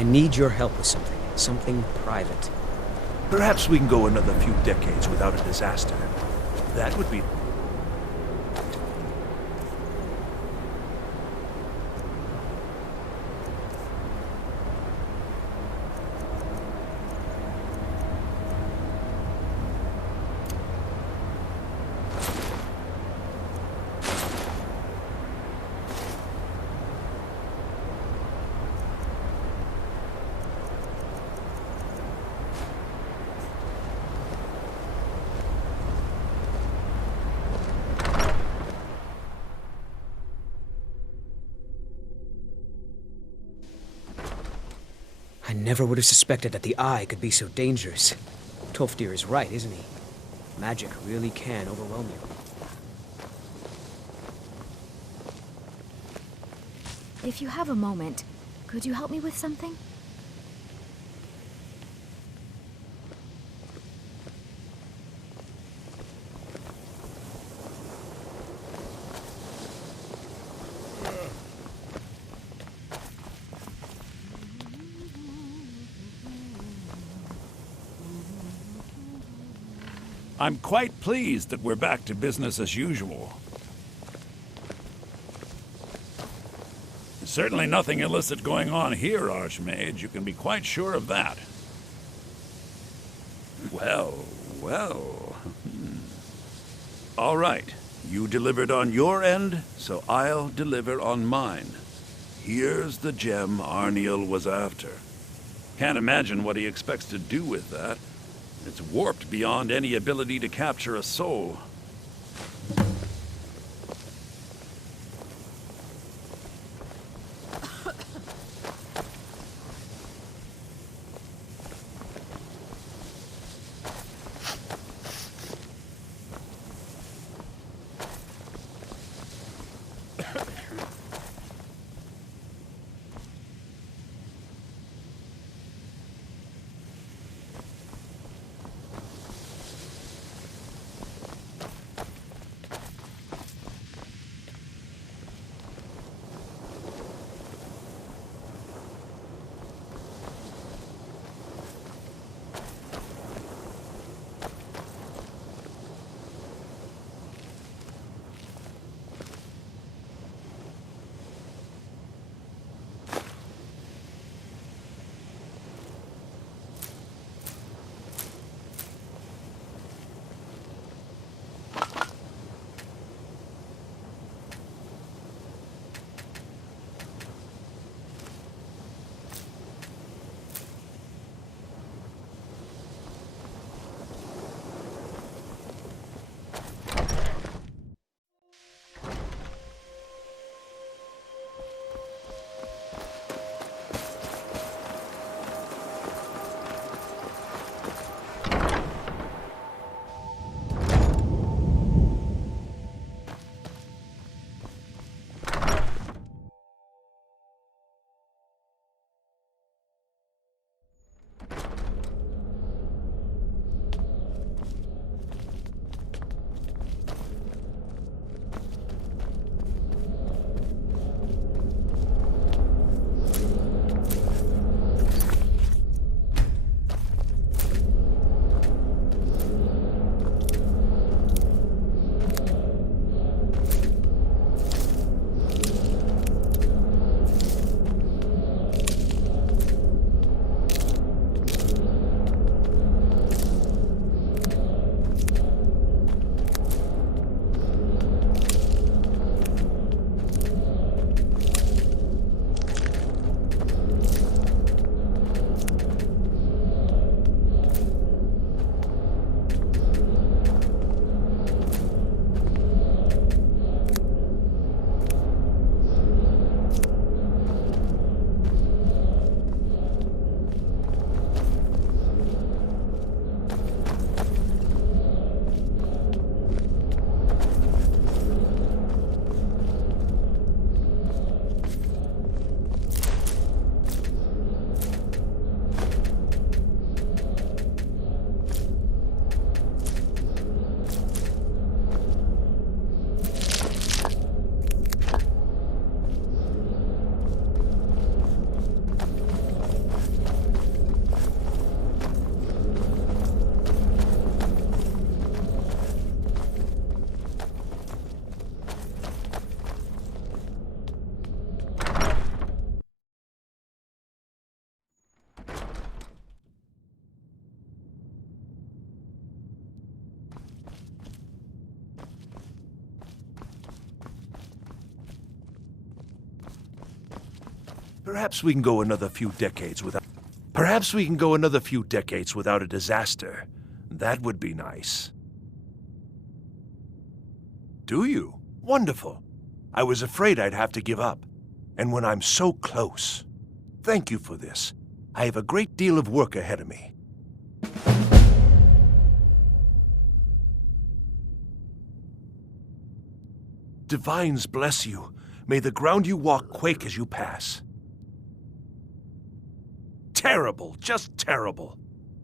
I need your help with something. Something private. Perhaps we can go another few decades without a disaster. That would be... I never would have suspected that the eye could be so dangerous. Tolfdir is right, isn't he? Magic really can overwhelm you. If you have a moment, could you help me with something? I'm quite pleased that we're back to business as usual. There's certainly nothing illicit going on here, Archmage. You can be quite sure of that. Well. All right. You delivered on your end, so I'll deliver on mine. Here's the gem Arniel was after. Can't imagine what he expects to do with that. It's warped beyond any ability to capture a soul. Perhaps we can go another few decades without... Perhaps we can go another few decades without a disaster. That would be nice. Do you? Wonderful. I was afraid I'd have to give up. And when I'm so close... Thank you for this. I have a great deal of work ahead of me. Divines bless you. May the ground you walk quake as you pass. Terrible, just terrible.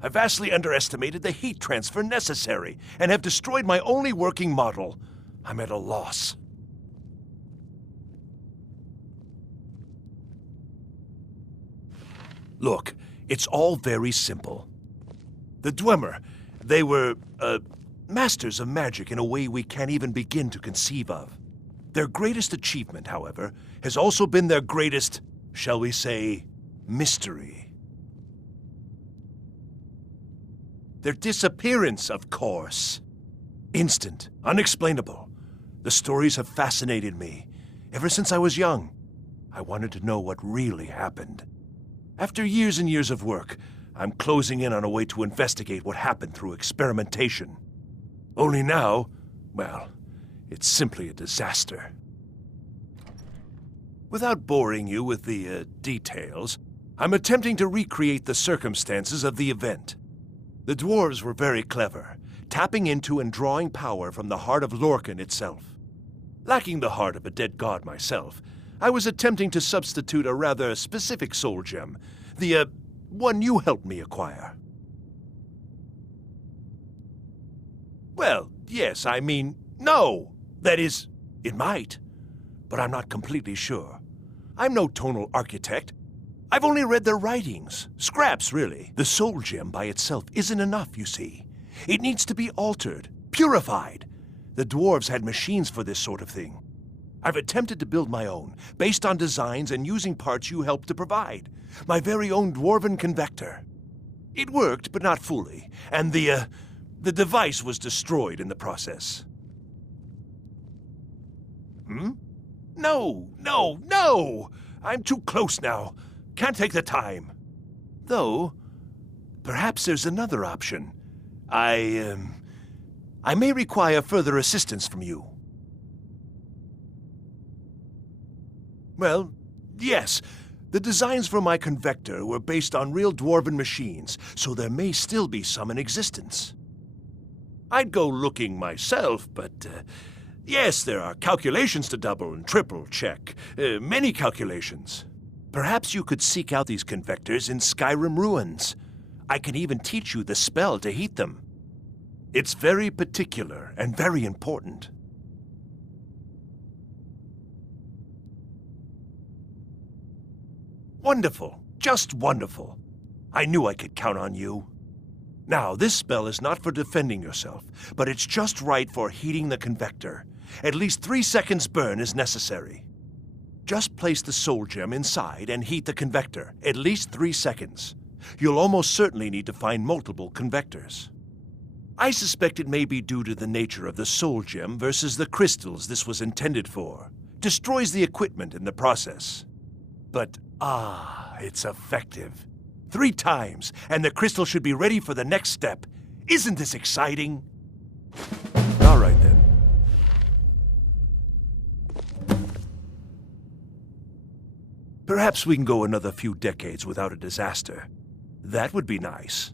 I vastly underestimated the heat transfer necessary and have destroyed my only working model. I'm at a loss. Look, it's all very simple. The Dwemer, they were, masters of magic in a way we can't even begin to conceive of. Their greatest achievement, however, has also been their greatest, shall we say, mystery. Their disappearance, of course. Instant, unexplainable. The stories have fascinated me. Ever since I was young, I wanted to know what really happened. After years and years of work, I'm closing in on a way to investigate what happened through experimentation. Only now, well, it's simply a disaster. Without boring you with the details, I'm attempting to recreate the circumstances of the event. The dwarves were very clever, tapping into and drawing power from the heart of Lorcan itself. Lacking the heart of a dead god myself, I was attempting to substitute a rather specific soul gem, the one you helped me acquire. Well, yes, I mean, no. That is, it might, but I'm not completely sure. I'm no tonal architect. I've only read their writings, scraps really. The soul gem by itself isn't enough, you see. It needs to be altered, purified. The dwarves had machines for this sort of thing. I've attempted to build my own, based on designs and using parts you helped to provide. My very own Dwemer Convector. It worked, but not fully, and the device was destroyed in the process. No! I'm too close now. Can't take the time. Though, perhaps there's another option. I may require further assistance from you. Well, yes. The designs for my convector were based on real dwarven machines, so there may still be some in existence. I'd go looking myself, but... yes, there are calculations to double and triple check. Many calculations. Perhaps you could seek out these convectors in Skyrim ruins. I can even teach you the spell to heat them. It's very particular and very important. Wonderful. Just wonderful. I knew I could count on you. Now, this spell is not for defending yourself, but it's just right for heating the convector. At least 3 seconds burn is necessary. Just place the soul gem inside and heat the convector, at least 3 seconds. You'll almost certainly need to find multiple convectors. I suspect it may be due to the nature of the soul gem versus the crystals this was intended for. Destroys the equipment in the process. But, it's effective. 3 times, and the crystal should be ready for the next step. Isn't this exciting? All right, then. Perhaps we can go another few decades without a disaster. That would be nice.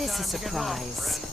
this a surprise?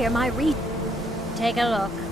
Why am I Take a look.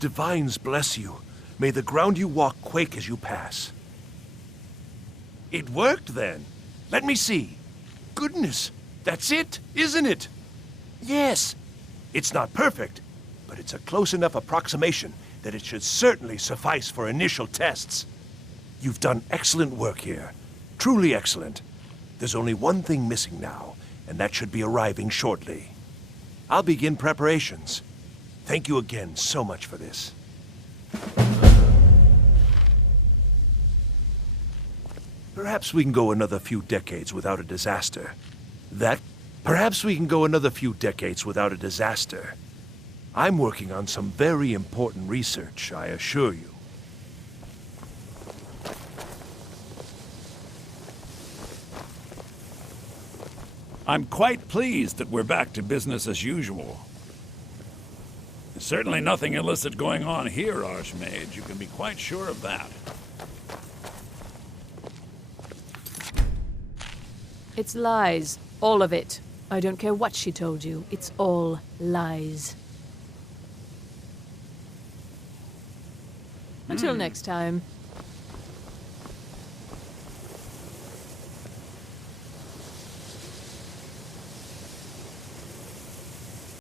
Divines bless you. May the ground you walk quake as you pass. It worked, then. Let me see. Goodness, that's it, isn't it? Yes. It's not perfect, but it's a close enough approximation that it should certainly suffice for initial tests. You've done excellent work here. Truly excellent. There's only one thing missing now, and that should be arriving shortly. I'll begin preparations. Thank you again so much for this. Perhaps we can go another few decades without a disaster. Perhaps we can go another few decades without a disaster. I'm working on some very important research, I assure you. I'm quite pleased that we're back to business as usual. There's certainly nothing illicit going on here, Archmage. You can be quite sure of that. It's lies. All of it. I don't care what she told you. It's all lies. Until next time.